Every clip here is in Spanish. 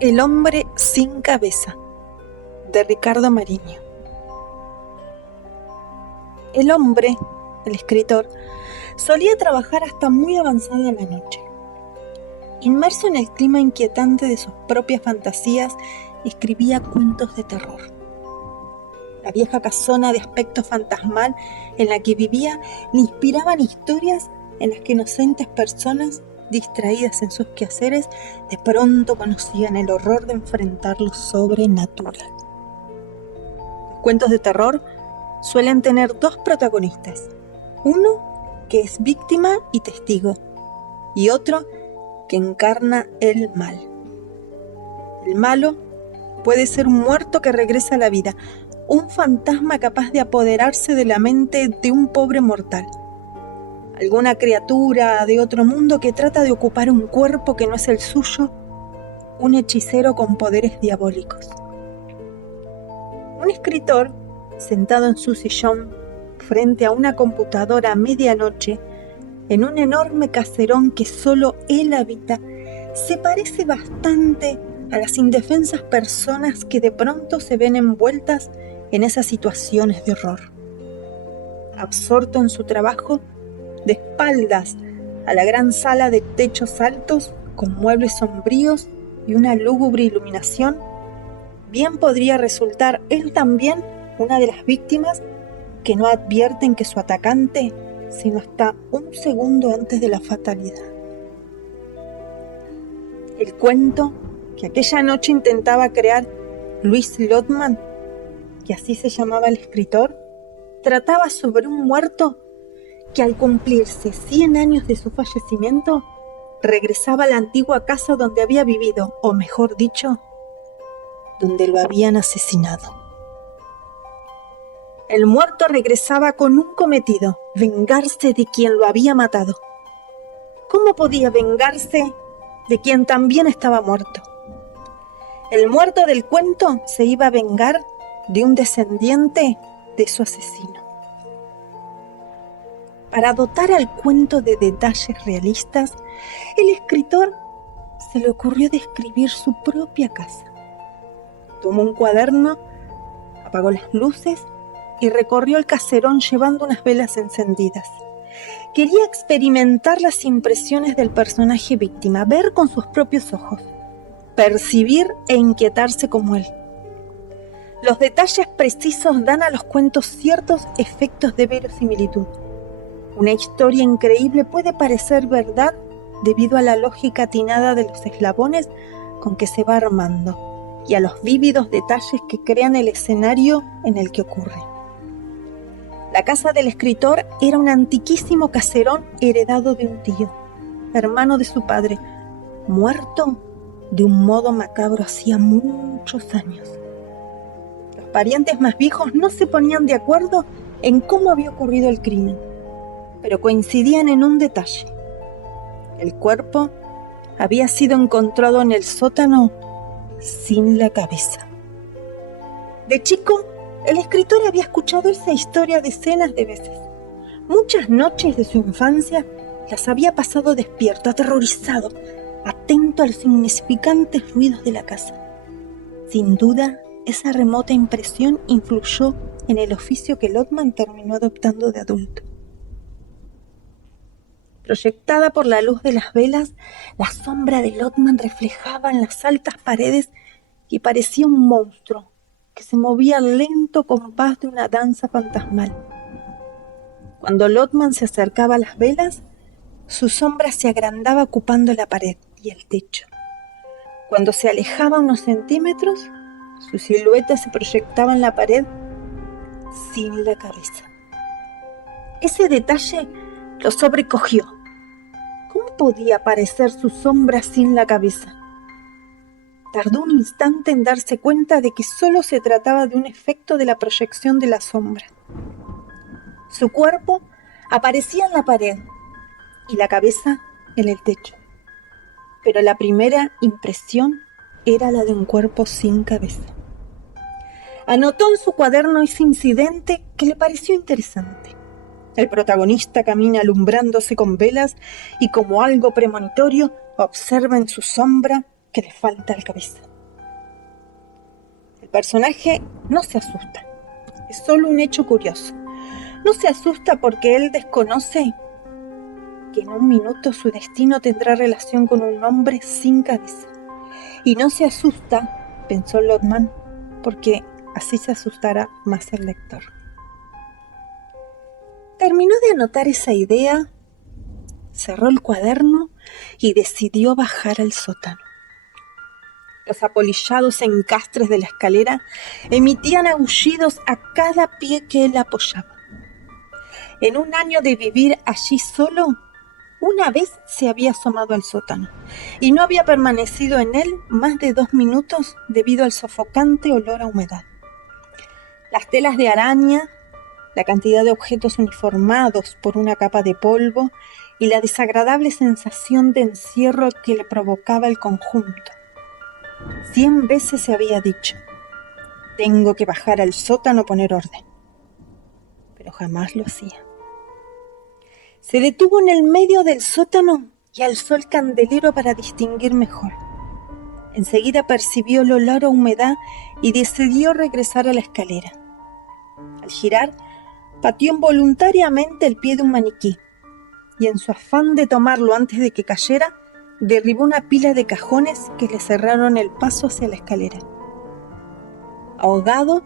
El hombre sin cabeza, de Ricardo Mariño. El hombre, el escritor, solía trabajar hasta muy avanzada la noche. Inmerso en el clima inquietante de sus propias fantasías, escribía cuentos de terror. La vieja casona de aspecto fantasmal en la que vivía le inspiraban historias en las que inocentes personas, distraídas en sus quehaceres, de pronto conocían el horror de enfrentar lo sobrenatural. Los cuentos de terror suelen tener dos protagonistas, uno que es víctima y testigo, y otro que encarna el mal. El malo puede ser un muerto que regresa a la vida, un fantasma capaz de apoderarse de la mente de un pobre mortal, alguna criatura de otro mundo que trata de ocupar un cuerpo que no es el suyo, un hechicero con poderes diabólicos. Un escritor, sentado en su sillón, frente a una computadora a medianoche, en un enorme caserón que solo él habita, se parece bastante a las indefensas personas que de pronto se ven envueltas en esas situaciones de horror. Absorto en su trabajo, de espaldas a la gran sala de techos altos, con muebles sombríos y una lúgubre iluminación, bien podría resultar él también una de las víctimas que no advierten que su atacante sino hasta un segundo antes de la fatalidad. El cuento que aquella noche intentaba crear Louis Lotman, que así se llamaba el escritor, trataba sobre un muerto que al cumplirse 100 años de su fallecimiento, regresaba a la antigua casa donde había vivido, o mejor dicho, donde lo habían asesinado. El muerto regresaba con un cometido, vengarse de quien lo había matado. ¿Cómo podía vengarse de quien también estaba muerto? El muerto del cuento se iba a vengar de un descendiente de su asesino. Para dotar al cuento de detalles realistas, el escritor se le ocurrió describir su propia casa. Tomó un cuaderno, apagó las luces y recorrió el caserón llevando unas velas encendidas. Quería experimentar las impresiones del personaje víctima, ver con sus propios ojos, percibir e inquietarse como él. Los detalles precisos dan a los cuentos ciertos efectos de verosimilitud. Una historia increíble puede parecer verdad debido a la lógica atinada de los eslabones con que se va armando y a los vívidos detalles que crean el escenario en el que ocurre. La casa del escritor era un antiquísimo caserón heredado de un tío, hermano de su padre, muerto de un modo macabro hacía muchos años. Los parientes más viejos no se ponían de acuerdo en cómo había ocurrido el crimen, pero coincidían en un detalle. El cuerpo había sido encontrado en el sótano sin la cabeza. De chico, el escritor había escuchado esa historia decenas de veces. Muchas noches de su infancia las había pasado despierto, aterrorizado, atento a los insignificantes ruidos de la casa. Sin duda, esa remota impresión influyó en el oficio que Lotman terminó adoptando de adulto. Proyectada por la luz de las velas, la sombra de Lotman reflejaba en las altas paredes y parecía un monstruo que se movía al lento compás de una danza fantasmal. Cuando Lotman se acercaba a las velas, su sombra se agrandaba ocupando la pared y el techo. Cuando se alejaba unos centímetros, su silueta se proyectaba en la pared sin la cabeza. Ese detalle lo sobrecogió. ¿Cómo podía aparecer su sombra sin la cabeza? Tardó un instante en darse cuenta de que solo se trataba de un efecto de la proyección de la sombra. Su cuerpo aparecía en la pared y la cabeza en el techo. Pero la primera impresión era la de un cuerpo sin cabeza. Anotó en su cuaderno ese incidente que le pareció interesante. El protagonista camina alumbrándose con velas y como algo premonitorio observa en su sombra que le falta al cabeza. El personaje no se asusta, es solo un hecho curioso. No se asusta porque él desconoce que en un minuto su destino tendrá relación con un hombre sin cabeza. Y no se asusta, pensó Lotman, porque así se asustará más el lector. Terminó de anotar esa idea, cerró el cuaderno y decidió bajar al sótano. Los apolillados encastres de la escalera emitían aullidos a cada pie que él apoyaba. En un año de vivir allí solo, una vez se había asomado al sótano y no había permanecido en él más de 2 minutos debido al sofocante olor a humedad. Las telas de araña, la cantidad de objetos uniformados por una capa de polvo y la desagradable sensación de encierro que le provocaba el conjunto. 100 veces se había dicho: tengo que bajar al sótano a poner orden. Pero jamás lo hacía. Se detuvo en el medio del sótano y alzó el candelero para distinguir mejor. Enseguida percibió el olor a humedad y decidió regresar a la escalera. Al girar, pateó involuntariamente el pie de un maniquí y en su afán de tomarlo antes de que cayera, derribó una pila de cajones que le cerraron el paso hacia la escalera. Ahogado,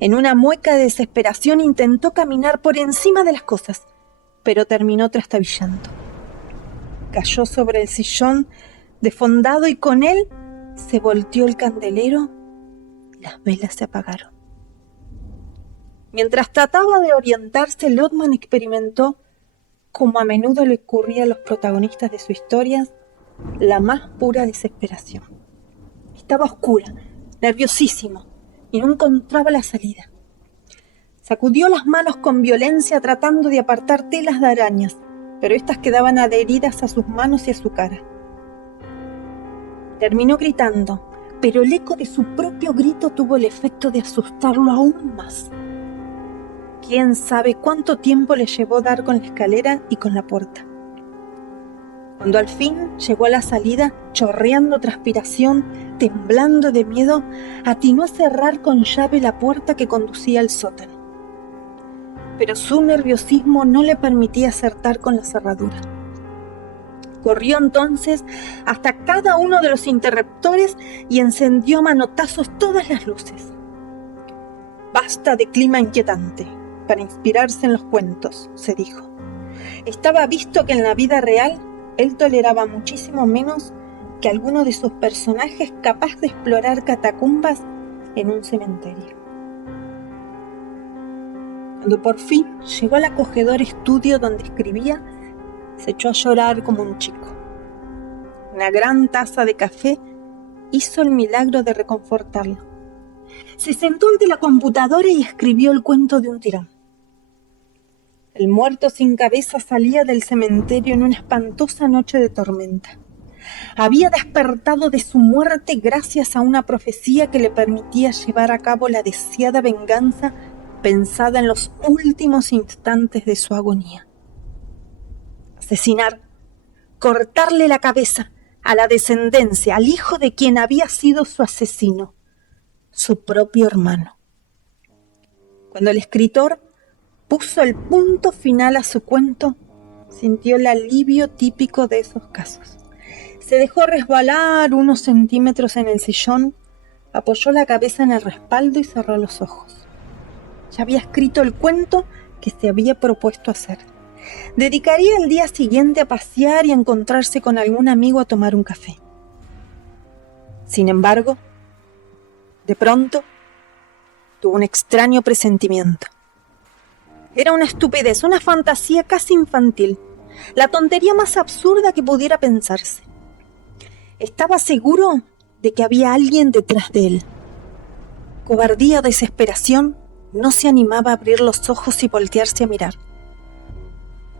en una mueca de desesperación, intentó caminar por encima de las cosas, pero terminó trastabillando. Cayó sobre el sillón desfondado y con él se volteó el candelero y las velas se apagaron. Mientras trataba de orientarse, Lotman experimentó, como a menudo le ocurría a los protagonistas de sus historias, la más pura desesperación. Estaba a oscuras, nerviosísimo, y no encontraba la salida. Sacudió las manos con violencia tratando de apartar telas de arañas, pero éstas quedaban adheridas a sus manos y a su cara. Terminó gritando, pero el eco de su propio grito tuvo el efecto de asustarlo aún más. Quién sabe cuánto tiempo le llevó dar con la escalera y con la puerta. Cuando al fin llegó a la salida, chorreando transpiración, temblando de miedo, atinó a cerrar con llave la puerta que conducía al sótano. Pero su nerviosismo no le permitía acertar con la cerradura. Corrió entonces hasta cada uno de los interruptores y encendió a manotazos todas las luces. Basta de clima inquietante para inspirarse en los cuentos, se dijo. Estaba visto que en la vida real él toleraba muchísimo menos que alguno de sus personajes capaz de explorar catacumbas en un cementerio. Cuando por fin llegó al acogedor estudio donde escribía, se echó a llorar como un chico. Una gran taza de café hizo el milagro de reconfortarlo. Se sentó ante la computadora y escribió el cuento de un tirón. El muerto sin cabeza salía del cementerio en una espantosa noche de tormenta. Había despertado de su muerte gracias a una profecía que le permitía llevar a cabo la deseada venganza pensada en los últimos instantes de su agonía. Asesinar, cortarle la cabeza a la descendencia, al hijo de quien había sido su asesino, su propio hermano. Cuando el escritor puso el punto final a su cuento, sintió el alivio típico de esos casos. Se dejó resbalar unos centímetros en el sillón, apoyó la cabeza en el respaldo y cerró los ojos. Ya había escrito el cuento que se había propuesto hacer. Dedicaría el día siguiente a pasear y a encontrarse con algún amigo a tomar un café. Sin embargo, de pronto, tuvo un extraño presentimiento. Era una estupidez, una fantasía casi infantil, la tontería más absurda que pudiera pensarse. Estaba seguro de que había alguien detrás de él. Cobardía o desesperación, no se animaba a abrir los ojos y voltearse a mirar.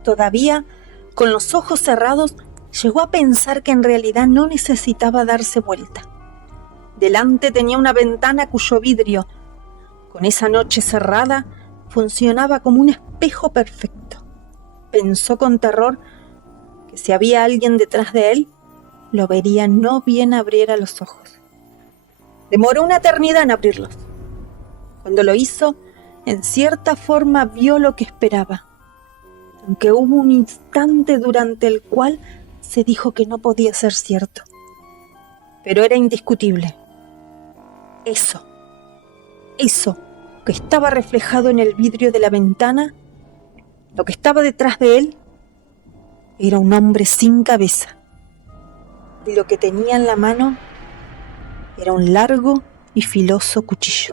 Todavía, con los ojos cerrados, llegó a pensar que en realidad no necesitaba darse vuelta. Delante tenía una ventana cuyo vidrio, con esa noche cerrada, funcionaba como un espejo perfecto. Pensó con terror que si había alguien detrás de él, lo vería no bien abriera los ojos. Demoró una eternidad en abrirlos. Cuando lo hizo, en cierta forma vio lo que esperaba, aunque hubo un instante durante el cual se dijo que no podía ser cierto. Pero era indiscutible. Eso que estaba reflejado en el vidrio de la ventana, lo que estaba detrás de él, era un hombre sin cabeza. Y lo que tenía en la mano era un largo y filoso cuchillo.